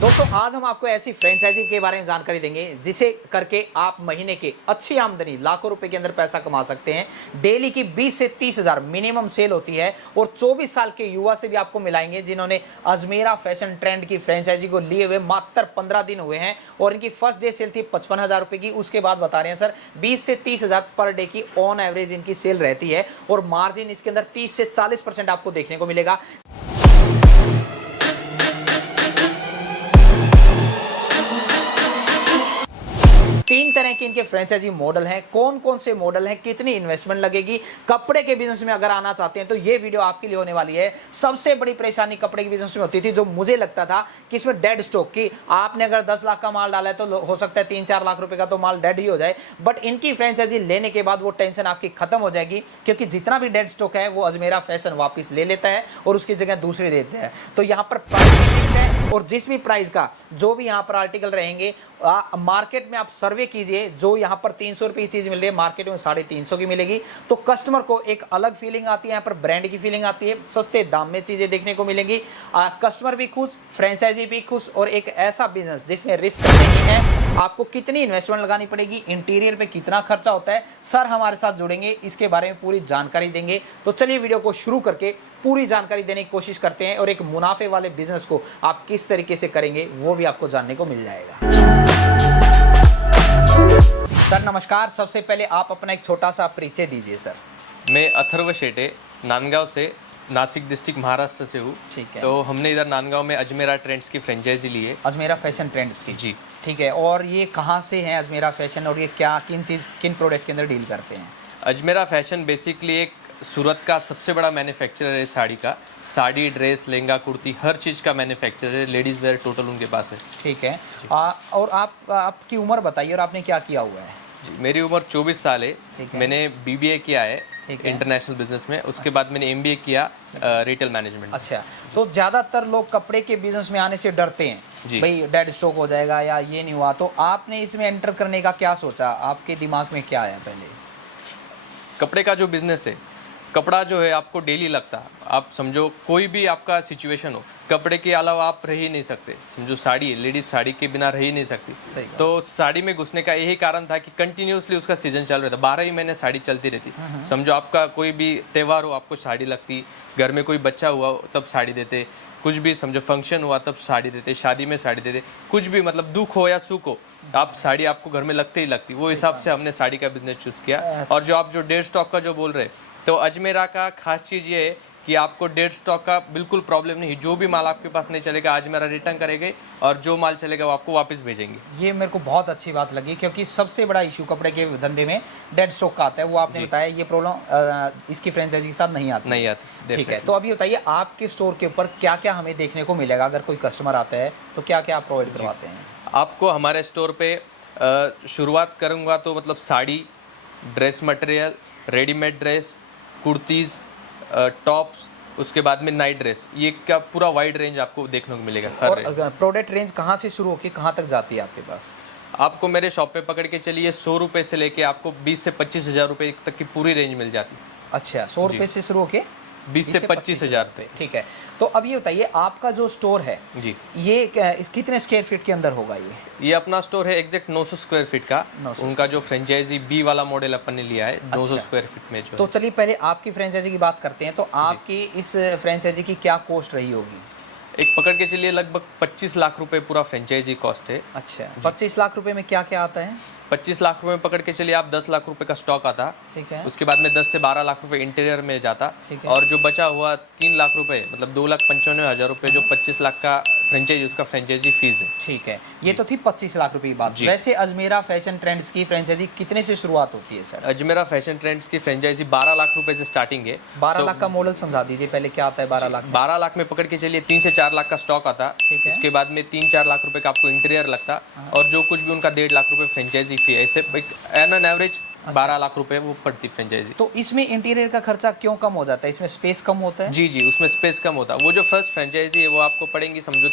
दोस्तों आज हम आपको ऐसी फ्रेंचाइजी के बारे में जानकारी देंगे जिसे करके आप महीने के अच्छी आमदनी लाखों रुपए के अंदर पैसा कमा सकते हैं। डेली की 20 से 30 हजार मिनिमम सेल होती है और 24 साल के युवा से भी आपको मिलाएंगे जिन्होंने अजमेरा फैशन ट्रेंड की फ्रेंचाइजी को लिए हुए मात्र 15 दिन हुए हैं और इनकी फर्स्ट डे सेल थी 55,000 रुपए की। उसके बाद बता रहे हैं सर 20 से 30 हजार पर डे की ऑन एवरेज इनकी सेल रहती है और मार्जिन इसके अंदर 30 से 40% आपको देखने को मिलेगा। तीन तरह के इनके फ्रेंचाइजी मॉडल हैं। कौन कौन से मॉडल हैं, कितनी इन्वेस्टमेंट लगेगी, कपड़े के बिजनेस में अगर आना चाहते हैं तो ये वीडियो आपके लिए होने वाली है। सबसे बड़ी परेशानी कपड़े के बिजनेस में होती थी जो मुझे लगता था कि इसमें डेड स्टॉक की आपने अगर 10 लाख का माल डाला है तो हो सकता है 3-4 लाख रुपए का तो माल डेड ही हो जाए, बट इनकी फ्रेंचाइजी लेने के बाद वो टेंशन आपकी खत्म हो जाएगी क्योंकि जितना भी डेड स्टॉक है वो अजमेरा फैशन वापस ले लेता है और उसकी जगह दूसरे देते हैं। तो यहाँ पर प्राइस फिक्स है और जिस भी प्राइस का जो भी यहाँ पर आर्टिकल रहेंगे मार्केट में आप सर्वे कीजिए, जो यहाँ पर 300 रुपए की चीज मिल रही है मार्केट में 350 की मिलेगी। तो कस्टमर को एक अलग फीलिंग आती है, यहाँ पर ब्रांड की फीलिंग आती है, सस्ते दाम में चीजें देखने को मिलेंगी, कस्टमर भी खुश, फ्रेंचाइजी भी खुश और एक ऐसा बिजनेस जिसमें रिस्क नहीं है। आपको कितनी इन्वेस्टमेंट लगानी पड़ेगी, इंटीरियर पे कितना खर्चा होता है, सर हमारे साथ जुड़ेंगे, इसके बारे में पूरी जानकारी देंगे। तो चलिए वीडियो को शुरू करके पूरी जानकारी देने की कोशिश करते हैं और एक मुनाफे वाले बिजनेस को आप किस तरीके से करेंगे वो भी आपको जानने को मिल जाएगा। सर नमस्कार, सबसे पहले आप अपना एक छोटा सा परिचय दीजिए सर। मैं अथर्व शेटे नांदगांव से, नासिक डिस्ट्रिक्ट महाराष्ट्र से हूँ। ठीक है। तो हमने इधर नांदगांव में अजमेरा ट्रेंड्स की फ्रेंचाइजी ली है। अजमेरा फैशन ट्रेंड्स की जी ठीक है। और ये कहाँ से है अजमेरा फैशन और ये क्या किन प्रोडक्ट के अंदर डील करते हैं? अजमेरा फैशन बेसिकली एक सूरत का सबसे बड़ा मैन्युफैक्चरर है साड़ी का। साड़ी, ड्रेस, लहंगा, कुर्ती, हर चीज़ का मैन्युफैक्चरर है। लेडीज़ वेयर टोटल उनके पास है। ठीक है। और आपकी उम्र बताइए और आपने क्या किया हुआ है? जी, मेरी उम्र 24 साल है। मैंने BBA किया है इंटरनेशनल बिजनेस में। उसके बाद मैंने MBA किया रिटेल मैनेजमेंट। अच्छा, तो ज़्यादातर लोग कपड़े के बिजनेस में आने से डरते हैं, भाई डेड स्टॉक हो जाएगा या ये नहीं हुआ, तो आपने इसमें एंटर करने का क्या सोचा, आपके दिमाग में क्या आया? पहले कपड़े का जो बिजनेस है, कपड़ा जो है आपको डेली लगता है। आप समझो कोई भी आपका सिचुएशन हो, कपड़े के अलावा आप रह ही नहीं सकते। समझो साड़ी है, लेडीज साड़ी के बिना रह ही नहीं सकती। तो साड़ी में घुसने का यही कारण था कि कंटिन्यूसली उसका सीजन चल रहा था, 12 ही महीने साड़ी चलती रहती। समझो आपका कोई भी त्यौहार हो आपको साड़ी लगती, घर में कोई बच्चा हुआ तब साड़ी देते, कुछ भी समझो फंक्शन हुआ तब साड़ी देते, शादी में साड़ी देते, कुछ भी मतलब दुख हो या सुख हो आप साड़ी आपको घर में लगते ही लगती। वो हिसाब से हमने साड़ी का बिजनेस चूज किया। और जो डेड स्टॉक का जो बोल रहे, तो अजमेरा का खास चीज़ ये है कि आपको डेड स्टॉक का बिल्कुल प्रॉब्लम नहीं। जो भी माल आपके पास नहीं चलेगा अजमेरा रिटर्न करेंगे और जो माल चलेगा वो आपको वापस भेजेंगे। ये मेरे को बहुत अच्छी बात लगी क्योंकि सबसे बड़ा इशू कपड़े के धंधे में डेड स्टॉक का आता है। वो आपने बताया ये प्रॉब्लम इसकी फ्रेंचाइजी के साथ नहीं आती। ठीक है। तो अभी बताइए आपके स्टोर के ऊपर क्या क्या हमें देखने को मिलेगा, अगर कोई कस्टमर आता है तो क्या क्या आप प्रोवाइड करवाते हैं? आपको हमारे स्टोर पे शुरुआत करूँगा तो मतलब sari, dress material, readymade dress, kurtis, tops, उसके बाद में नाइट ड्रेस, ये क्या पूरा वाइड रेंज आपको देखने को मिलेगा। और प्रोडक्ट रेंज कहाँ से शुरू होकर कहाँ तक जाती है आपके पास? आपको मेरे शॉप पे पकड़ के चलिए 100 रुपये से लेके आपको 20 से 25 हजार रुपये तक की पूरी रेंज मिल जाती है। अच्छा, 100 रुपये से शुरू होके 20 से 25 हजार रुपये। ठीक है। तो अब ये बताइए आपका जो स्टोर है जी, ये कितने स्क्वायर फीट के अंदर होगा? ये अपना स्टोर है एग्जैक्ट 900 स्क्वायर फीट का। उनका जो फ्रेंचाइजी B वाला मॉडल अपन ने लिया है 900 स्क्वायर फीट में जो। तो चलिए पहले आपकी फ्रेंचाइजी की बात करते हैं। तो आपकी इस फ्रेंचाइजी की क्या कॉस्ट रही होगी? एक पकड़ के चलिए लगभग 25 लाख रुपए पूरा फ्रेंचाइजी कॉस्ट है। अच्छा, 25 लाख रुपए में क्या क्या आता है? 25 लाख रुपए में पकड़ के चलिए आप 10 लाख रुपए का स्टॉक आता। ठीक है। उसके बाद में 10 से 12 लाख रुपए इंटीरियर में जाता। और जो बचा हुआ 3 लाख रुपए मतलब 2,95,000 रुपए जो 25 लाख का फ्रेंचाइजी उसका फ्रेंचाइजी फीस है। ठीक है। ये तो थी 25 लाख रुपए की बात। वैसे अजमेरा फैशन ट्रेंड्स की फ्रेंचाइजी कितने से शुरुआत होती है सर? अजमेरा फैशन ट्रेंड्स की फ्रेंचाइजी 12 लाख रुपए से स्टार्टिंग है। 12 लाख का मॉडल समझा दीजिए पहले, क्या आता है 12 लाख? 12 लाख में पकड़ के चलिए 3 से 4 लाख का स्टॉक आता। उसके बाद में 3-4 लाख रुपए का आपको इंटीरियर लगता और जो कुछ भी उनका 1.5 लाख रुपए फ्रेंचाइजी फी है। ऐसे एन एवरेज 12 लाख रुपए वो पड़ती फ्रेंचाइजी। तो इसमें इंटीरियर का खर्चा क्यों कम हो जाता है? इसमें स्पेस कम होता है? जी, उसमें स्पेस कम होता है। वो जो फर्स्ट फ्रेंचाइजी है वो आपको पड़ेंगी समझो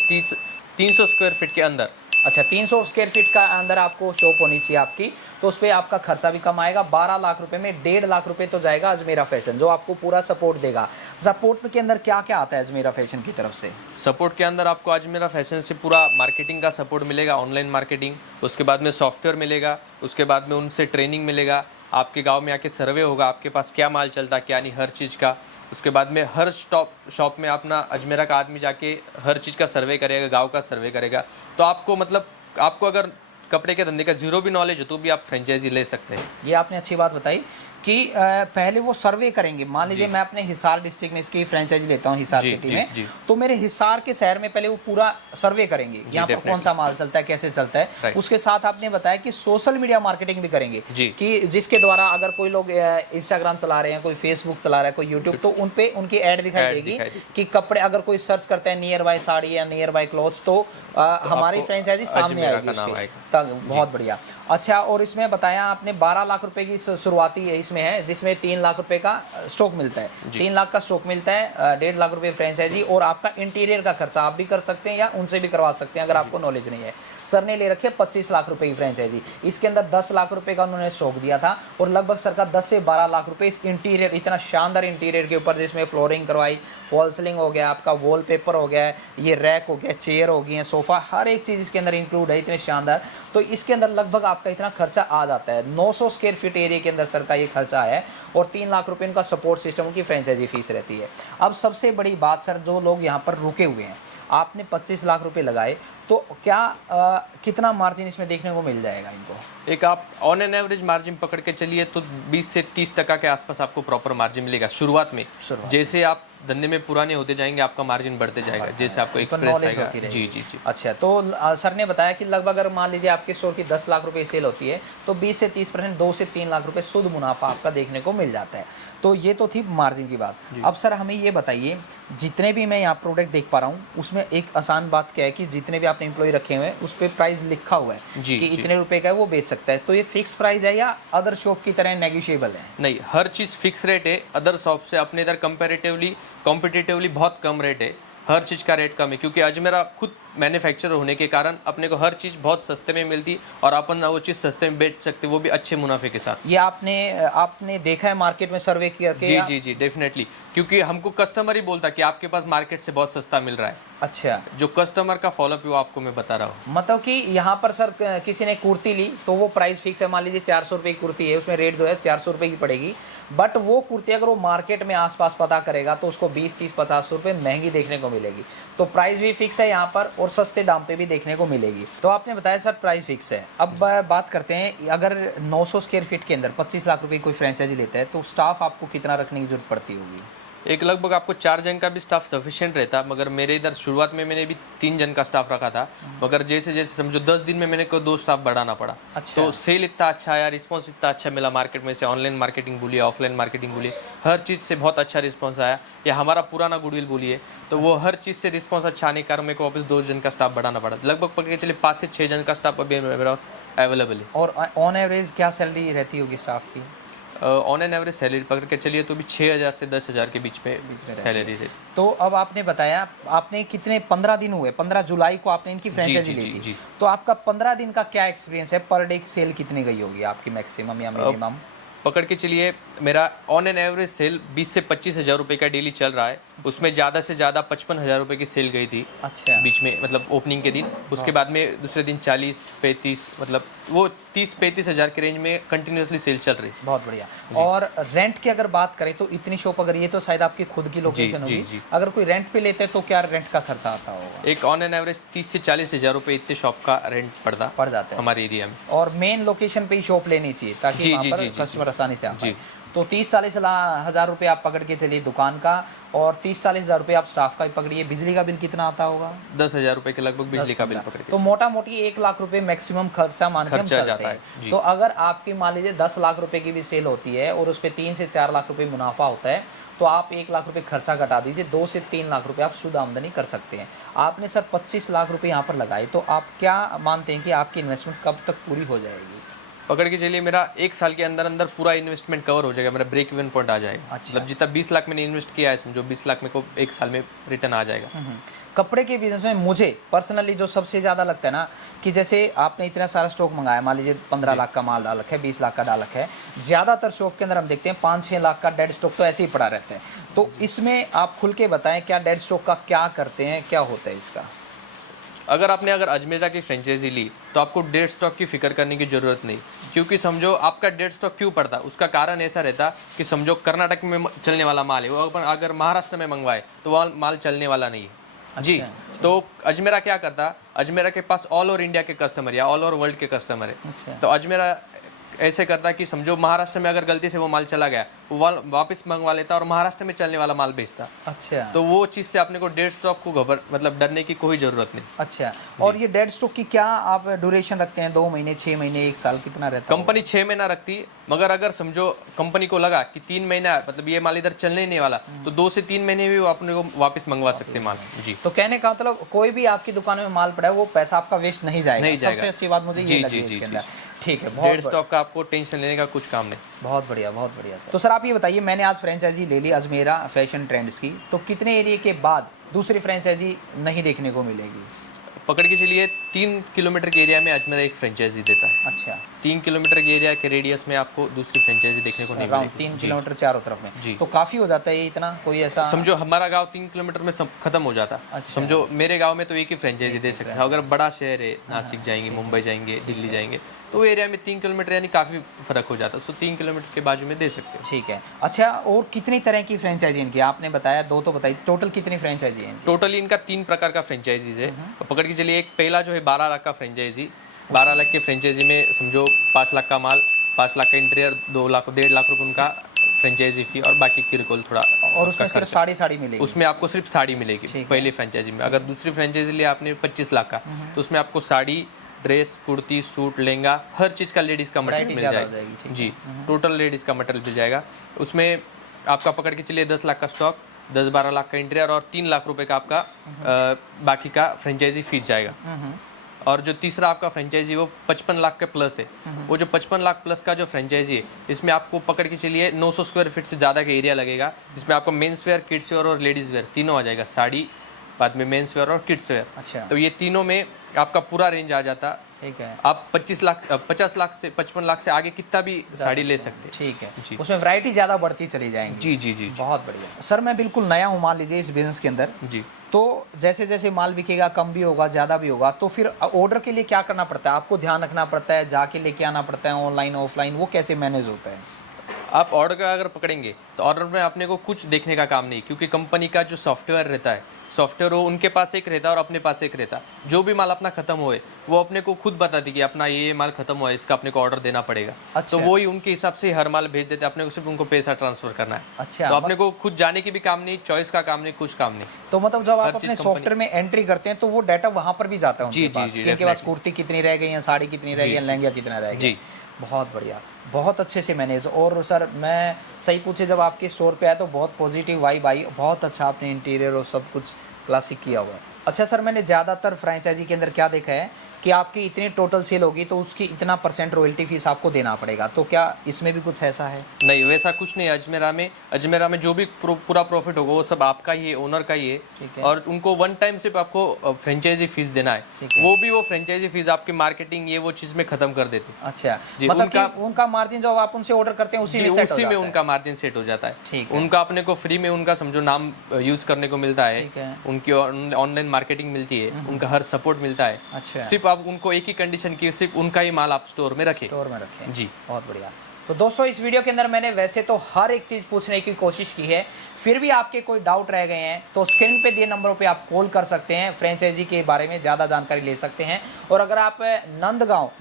300 स्क्वायर फीट के अंदर अच्छा, 300 स्क्वायर फीट का अंदर आपको शॉप होनी चाहिए आपकी, तो उस पर आपका खर्चा भी कम आएगा। 12 लाख रुपए में 1.5 लाख रुपए तो जाएगा अजमेरा फैशन, जो आपको पूरा सपोर्ट देगा। सपोर्ट के अंदर क्या क्या आता है अजमेरा फैशन की तरफ से? सपोर्ट के अंदर आपको अजमेरा फैशन से पूरा मार्केटिंग का सपोर्ट मिलेगा, ऑनलाइन मार्केटिंग, उसके बाद में सॉफ्टवेयर मिलेगा, उसके बाद में उनसे ट्रेनिंग मिलेगा, आपके गांव में आके सर्वे होगा, आपके पास क्या माल चलता है क्या नहीं, हर चीज़ का। उसके बाद में हर शॉप में अपना अजमेरा का आदमी जाके हर चीज़ का सर्वे करेगा, गांव का सर्वे करेगा। तो आपको मतलब आपको अगर कपड़े के धंधे का जीरो भी नॉलेज हो तो भी आप फ्रेंचाइजी ले सकते हैं। ये आपने अच्छी बात बताई कि पहले वो सर्वे करेंगे। मान लीजिए मैं अपने हिसार डिस्ट्रिक्ट में इसकी फ्रेंचाइजी लेता हूँ, हिसार सिटी में, तो मेरे हिसार के शहर में पहले वो पूरा सर्वे करेंगे, यहाँ पर कौन सा माल चलता है, कैसे चलता है। उसके साथ आपने बताया कि सोशल मीडिया मार्केटिंग भी करेंगे, कि जिसके द्वारा अगर कोई लोग इंस्टाग्राम चला रहे हैं, कोई फेसबुक चला रहा है, कोई यूट्यूब, तो उन पे उनकी एड दिखाई देगी कि कपड़े अगर कोई सर्च करते हैं नियर बाय साड़ी या नियर बाय क्लॉथ्स, तो हमारी फ्रेंचाइजी सामने आएगी उसके। बहुत बढ़िया। अच्छा, और इसमें बताया आपने 12 लाख रुपए की शुरुआती इसमें है, जिसमें 3 लाख रुपए का स्टॉक मिलता है। 3 लाख का स्टॉक मिलता है, 1.5 लाख रुपए फ्रेंचाइजी, और आपका इंटीरियर का खर्चा आप भी कर सकते हैं या उनसे भी करवा सकते हैं अगर आपको नॉलेज नहीं है। सर ने ले रखे 25 लाख रुपए की फ्रेंचाइजी, इसके अंदर 10 लाख रुपए का उन्होंने स्टॉक दिया था, और लगभग सर का 10 से 12 लाख रुपए इस इंटीरियर, इतना शानदार इंटीरियर के ऊपर, जिसमें फ्लोरिंग करवाई, फॉल सीलिंग हो गया, आपका वॉलपेपर हो गया, ये रैक हो गया, चेयर हो गई है, सोफा, हर एक चीज़ इसके अंदर इंक्लूड है, इतने शानदार। तो इसके अंदर लगभग आपका इतना खर्चा आ जाता है। 900 स्क्वायर फीट एरिया के अंदर सर का ये खर्चा है, और 3 लाख रुपए इनका सपोर्ट सिस्टम की फ्रेंचाइजी फीस रहती है। अब सबसे बड़ी बात सर, जो लोग यहाँ पर रुके हुए हैं, आपने 25 लाख रुपए लगाए, तो क्या कितना मार्जिन इसमें देखने को मिल जाएगा इनको? एक आप ऑन एन एवरेज मार्जिन पकड़ के चलिए तो 20 से 30% के आसपास आपको प्रॉपर मार्जिन मिलेगा शुरुआत में। जैसे आप धंधे में पुराने होते जाएंगे आपका मार्जिन बढ़ते जाएगा, जैसे आपको एक्सपीरियंस आएगा। जी जी जी। अच्छा, तो सर ने बताया कि लगभग अगर मान लीजिए आपके स्टोर की 10 लाख रुपए सेल होती है, तो 20 से 30%, 2 से 3 लाख रुपए शुद्ध मुनाफा आपका देखने को मिल जाता है। तो ये तो थी मार्जिन की बात। अब सर हमें ये बताइए, जितने भी मैं यहाँ प्रोडक्ट देख पा रहा हूँ, उसमें एक आसान बात क्या है कि जितने भी आपने एम्प्लॉय रखे हुए हैं उस पर प्राइस लिखा हुआ है कि इतने रुपए का है, वो बेच सकता है। तो ये फिक्स प्राइस है या अदर शॉप की तरह नेगोशिएबल है? नहीं, हर चीज़ फिक्स रेट है। अदर शॉप से अपने इधर कंपेरेटिवली कॉम्पिटिटिवली बहुत कम रेट है, हर चीज़ का रेट कम है, क्योंकि अजमेरा खुद मैन्युफैक्चरर होने के कारण अपने को हर चीज़ बहुत सस्ते में मिलती, और अपन वो चीज़ सस्ते में बेच सकते, वो भी अच्छे मुनाफे के साथ। ये आपने देखा है मार्केट में सर्वे करके? जी जी जी, डेफिनेटली, क्योंकि हमको कस्टमर ही बोलता कि आपके पास मार्केट से बहुत सस्ता मिल रहा है। अच्छा, जो कस्टमर का फॉलोअप है वो आपको मैं बता रहा हूँ। मतलब कि यहाँ पर सर किसी ने कुर्ती ली तो वो प्राइस फिक्स है, मान लीजिए 400 रुपये की कुर्ती है, उसमें रेट जो है 400 रुपये की पड़ेगी, बट वो कुर्ती अगर वो मार्केट में आसपास पता करेगा तो उसको 20, 30, 50 रुपये महंगी देखने को मिलेगी। तो प्राइस भी फिक्स है यहाँ पर, और सस्ते दाम पे भी देखने को मिलेगी। तो आपने बताया सर प्राइस फिक्स है। अब बात करते हैं, अगर 900 स्क्वायर फीट के अंदर 25 लाख रुपए कोई फ्रेंचाइजी लेता है, तो स्टाफ आपको कितना रखने की जरूरत पड़ती होगी? एक लगभग आपको 4 जन का भी स्टाफ सफिशिएंट रहता, मगर मेरे इधर शुरुआत में मैंने भी 3 जन का स्टाफ रखा था, मगर जैसे जैसे समझो 10 दिन में मैंने को 2 स्टाफ बढ़ाना पड़ा। अच्छा। तो सेल इतना अच्छा आया, रिस्पांस इतना अच्छा मिला मार्केट में से, ऑनलाइन मार्केटिंग बोलिए, ऑफलाइन मार्केटिंग बोलिए, हर चीज़ से बहुत अच्छा रिस्पांस आया। या हमारा पुराना गुडविल बोलिए, तो वो हर चीज़ से रिस्पांस अच्छा आने के कारण मेरे को वापस 2 जन का स्टाफ बढ़ाना पड़ा। लगभग पकड़ के चलिए 5 से 6 जन का स्टाफ अभी मेरे पास अवेलेबल है। और ऑन एवरेज क्या सैलरी रहती होगी स्टाफ की? ऑन एन एवरेज सैलरी पकड़ के चलिए तो भी 6,000 से 10,000 के बीच में सैलरी है। तो अब आपने बताया आपने कितने 15 दिन हुए, 15 जुलाई को आपने इनकी फ्रेंचाइजी ली थी, तो आपका 15 दिन का क्या एक्सपीरियंस है? पर डे सेल कितनी गई होगी आपकी मैक्सिमम या मिनिमम? पकड़ के चलिए मेरा ऑन एन एवरेज सेल 20 से 25,000 रुपये का डेली चल रहा है, उसमें ज़्यादा से ज़्यादा 55,000 रुपये की सेल गई थी। अच्छा। बीच में मतलब ओपनिंग के दिन, उसके बाद में दूसरे दिन 40-35, मतलब वो 30-35,000 के रेंज में कंटिन्यूसली सेल चल रही। बहुत बढ़िया। और रेंट की अगर बात करें तो इतनी शॉप, अगर ये तो शायद आपकी खुद की लोकेशन होगी, अगर कोई रेंट पे लेते हैं तो क्या रेंट का खर्चा आता होगा? एक ऑन एन एवरेज 30 से 40,000 रुपये इतने शॉप का रेंट पड़ जाता है हमारे एरिया में। और मेन लोकेशन पे ही शॉप लेनी चाहिए ताकि वहाँ पर कस्टमर आसानी से आ पाए। तो 30-40 हज़ार रुपये आप पकड़ के चलिए दुकान का, और 30-40 हज़ार रुपये आप स्टाफ का भी पकड़िए। बिजली का बिल कितना आता होगा? 10,000 रुपये के लगभग बिजली का बिल पकड़ के, तो मोटा मोटी 1 लाख रुपये मैक्सिमम खर्चा मान के जाता है। तो अगर आपकी मान लीजिए 10 लाख रुपए की भी सेल होती है और उस पर 3 से 4 लाख रुपए मुनाफा होता है, तो आप 1 लाख रुपए खर्चा घटा दीजिए, 2 से 3 लाख रुपए आप शुद्ध आमदनी कर सकते हैं। आपने सर 25 लाख रुपए यहाँ पर लगाए, तो आप क्या मानते हैं कि आपकी इन्वेस्टमेंट कब तक पूरी हो जाएगी? पकड़ के चलिए मेरा 1 साल के अंदर अंदर पूरा इन्वेस्टमेंट कवर हो जाएगा, मेरा ब्रेक इवन पॉइंट आ जाएगा। अच्छा। मतलब जितना 20 लाख मैंने इन्वेस्ट किया है, समझो 20 लाख मेरे को 1 साल में रिटर्न आ जाएगा। कपड़े के बिजनेस में मुझे पर्सनली जो सबसे ज़्यादा लगता है ना, कि जैसे आपने इतना सारा स्टॉक मंगाया, मान लीजिए 15 लाख का माल डाल रखा है, 20 लाख का डाल रखा है, ज़्यादातर शॉप के अंदर हम देखते हैं 5-6 लाख का डेड स्टॉक तो ऐसे ही पड़ा रहता है। तो इसमें आप खुल के बताएं, क्या डेड स्टॉक का क्या करते हैं, क्या होता है इसका? अगर अजमेरा की फ्रेंचाइजी ली तो आपको डेड स्टॉक की फिक्र करने की जरूरत नहीं, क्योंकि समझो आपका डेड स्टॉक क्यों पड़ता, उसका कारण ऐसा रहता कि समझो कर्नाटक में चलने वाला माल है, वो अगर महाराष्ट्र में मंगवाए तो वह माल चलने वाला नहीं है। जी, तो अजमेरा क्या करता, अजमेरा के पास ऑल ओवर इंडिया के कस्टमर या ऑल ओवर वर्ल्ड के कस्टमर है। तो अजमेरा ऐसे करता कि समझो महाराष्ट्र में अगर गलती से वो माल चला गया, वो वापस मंगवा लेता और महाराष्ट्र में चलने वाला माल बेचता। अच्छा, तो वो चीज़ से आपने को डेड स्टॉक को मतलब डरने की कोई जरूरत नहीं। अच्छा, और ये डेड स्टॉक की क्या आप ड्यूरेशन रखते हैं? 2 महीने, 6 महीने, 1 साल, कितना रहता है? कंपनी 6 महीना रखती, मगर अगर समझो कंपनी को लगा कि 3 महीना मतलब ये माल इधर चलने ही नहीं वाला, तो 2 से 3 महीने भी वो अपने को वापस मंगवा सकते माल। जी, तो कहने का मतलब कोई भी आपकी दुकान में माल पड़ा है, वो पैसा आपका वेस्ट नहीं जाएगा। नहीं जाएगा। सबसे अच्छी बात मुझे ये लगी इसके अंदर। ठीक है, डेड स्टॉक का आपको टेंशन लेने का कुछ काम नहीं। बहुत बढ़िया, बहुत बढ़िया सर। तो सर आप ये बताइए, मैंने आज फ्रेंचाइजी ले ली अजमेरा फैशन ट्रेंड्स की, तो कितने एरिया के बाद दूसरी फ्रेंचाइजी नहीं देखने को मिलेगी? पकड़ के चलिए 3 किलोमीटर के एरिया में अजमेरा एक फ्रेंचाइजी देता है। अच्छा, 3 किलोमीटर के एरिया के रेडियस में आपको दूसरी फ्रेंचाइजी देखने को नहीं मिलेगी। 3 किलोमीटर चारों तरफ में। जी, तो काफी हो जाता है ये, इतना कोई ऐसा? समझो हमारा गांव 3 किलोमीटर में सब खत्म हो जाता। अच्छा। समझो मेरे गांव में तो एक ही फ्रेंचाइजी दे सकते हैं। अगर बड़ा शहर है, नासिक जाएंगे, मुंबई जाएंगे, दिल्ली जाएंगे, तो एरिया में 3 किलोमीटर यानी काफी फर्क हो जाता है। सो 3 किलोमीटर के बाजू में दे सकते हैं। ठीक है। अच्छा, और कितनी तरह की फ्रेंचाइजी इनकी? आपने बताया 2 तो बताई, टोटल कितनी फ्रेंचाइजी है? टोटली इनका 3 प्रकार का फ्रेंचाइजीज है। तो पकड़ के चलिए, एक पहला जो है 12 लाख का फ्रेंचाइजी। 12 लाख के फ्रेंचाइजी में समझो 5 लाख का माल, 5 लाख का इंटीरियर, 2 लाख 1.5 लाख रुपए उनका फ्रेंचाइजी फी और बाकी किरकोल थोड़ा। और उसमें सिर्फ साड़ी मिलेगी? उसमें आपको सिर्फ साड़ी मिलेगी पहली फ्रेंचाइजी में। अगर दूसरी फ्रेंचाइजी लिया आपने 25 लाख का, तो उसमें आपको साड़ी, ड्रेस, कुर्ती, सूट, लहंगा, हर चीज़ का लेडीज़ का मटेरियल मिल जाएगा। जी, टोटल लेडीज़ का मटेरियल मिल जाएगा। उसमें आपका पकड़ के चलिए 10 लाख का स्टॉक, 10-12 लाख का इंटीरियर और 3 लाख रुपए का आपका बाकी का फ्रेंचाइजी फीस जाएगा। और जो तीसरा आपका फ्रेंचाइजी वो 55 लाख के प्लस है। वो जो 55 लाख प्लस का जो फ्रेंचाइजी है, इसमें आपको पकड़ के चलिए 900 स्क्वायर फीट से ज़्यादा का एरिया लगेगा, जिसमें आपको मेंस वेयर, किड्स वेयर और लेडीज़ वेयर तीनों आ जाएगा। साड़ी, बाद में मेंस वेयर और किड्स वेयर। अच्छा, तो ये तीनों में आपका पूरा रेंज आ जाता। ठीक है। आप 50 लाख से 55 लाख से आगे कितना भी साड़ी ले सकते हैं। ठीक है जी। उसमें वैरायटी ज़्यादा बढ़ती चली जाएंगी। जी जी जी, बहुत बढ़िया सर। मैं बिल्कुल नया हूँ मान लीजिए इस बिजनेस के अंदर, जी। तो जैसे जैसे माल बिकेगा, कम भी होगा, ज़्यादा भी होगा, तो फिर ऑर्डर के लिए क्या करना पड़ता है? आपको ध्यान रखना पड़ता है, जाके लेके आना पड़ता है, ऑनलाइन ऑफलाइन, वो कैसे मैनेज होता है? आप ऑर्डर का अगर पकड़ेंगे तो ऑर्डर में अपने को कुछ देखने का काम नहीं, क्योंकि कंपनी का जो सॉफ्टवेयर रहता है, सॉफ्टवेयर वो उनके पास एक रहता है और अपने पास एक रहता है। जो भी माल अपना खत्म हुए वो अपने को खुद बताती कि अपना ये माल खत्म हुआ है, इसका अपने को ऑर्डर देना पड़ेगा। अच्छा। तो वही उनके हिसाब से हर माल भेज देते, अपने को सिर्फ उनको पैसा ट्रांसफर करना है। अच्छा, तो अपने को खुद जाने की भी काम नहीं, चॉइस का काम नहीं, कुछ काम नहीं। तो मतलब जब आप अपने सॉफ्टवेयर में एंट्री करते हैं तो वो डाटा वहां पर भी जाता है उनके पास कि इनके पास कुर्ती कितनी रह गई है, साड़ी कितनी रह गई है, लहंगा कितना रह गया? जी, बहुत बढ़िया, बहुत अच्छे से मैनेज। और सर मैं सही पूछे, जब आपके स्टोर पे आया तो बहुत पॉजिटिव वाइब आई, बहुत अच्छा आपने इंटीरियर और सब कुछ क्लासिक किया हुआ है। अच्छा सर, मैंने ज़्यादातर फ्रेंचाइजी के अंदर क्या देखा है कि आपकी इतनी टोटल सेल होगी तो उसकी इतना % रॉयल्टी फीस आपको देना पड़ेगा, तो क्या इसमें भी कुछ ऐसा है? नहीं, वैसा कुछ नहीं। अजमेरा में जो भी पूरा प्रॉफिट होगा वो सब आपका ही है, ओनर का ही है। और उनको वन टाइम सिर्फ आपको फ्रेंचाइजी फीस देना है। वो फ्रेंचाइजी फीस आपकी मार्केटिंग ये वो चीज में खत्म कर देते हैं। अच्छा, मतलब उनका मार्जिन जो आप उनसे ऑर्डर करते हैं उसी में उनका मार्जिन सेट हो जाता है। ठीक है। उनका अपने को फ्री में उनका समझो नाम यूज करने को मिलता है, उनकी ऑनलाइन मार्केटिंग मिलती है, उनका हर सपोर्ट मिलता है। अच्छा, सिर्फ आप उनको एक ही कंडीशन की, सिर्फ उनका ही माल आप स्टोर में रखें। जी, बहुत बढ़िया। तो दोस्तों इस वीडियो के अंदर मैंने वैसे तो हर एक चीज़ पूछने की कोशिश की है, फिर भी आपके कोई डाउट रह गए हैं तो स्क्रीन पे दिए नंबरों पे आप कॉल कर सकते हैं, फ्रेंचाइजी के बारे में ज़्यादा जानकारी ले सकते हैं। और अगर आप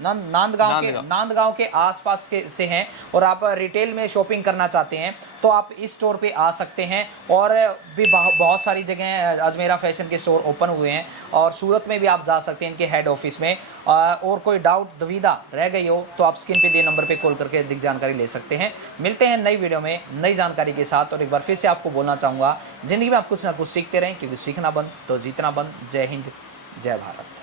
नांदगांव के आसपास से हैं और आप रिटेल में शॉपिंग करना चाहते हैं तो आप इस स्टोर पे आ सकते हैं। और भी बहुत सारी जगह अजमेरा फैशन के स्टोर ओपन हुए हैं और सूरत में भी आप जा सकते हैं इनके हेड ऑफिस में। और कोई डाउट दुविधा रह गई हो तो आप स्क्रीन पे दिए नंबर पे कॉल करके अधिक जानकारी ले सकते हैं। मिलते हैं नई वीडियो में नई जानकारी के साथ। और एक बार फिर से आपको बोलना चाहूँगा, जिंदगी में आप कुछ ना कुछ सीखते रहें, क्योंकि सीखना बंद तो जीतना बंद। जय हिंद, जय भारत।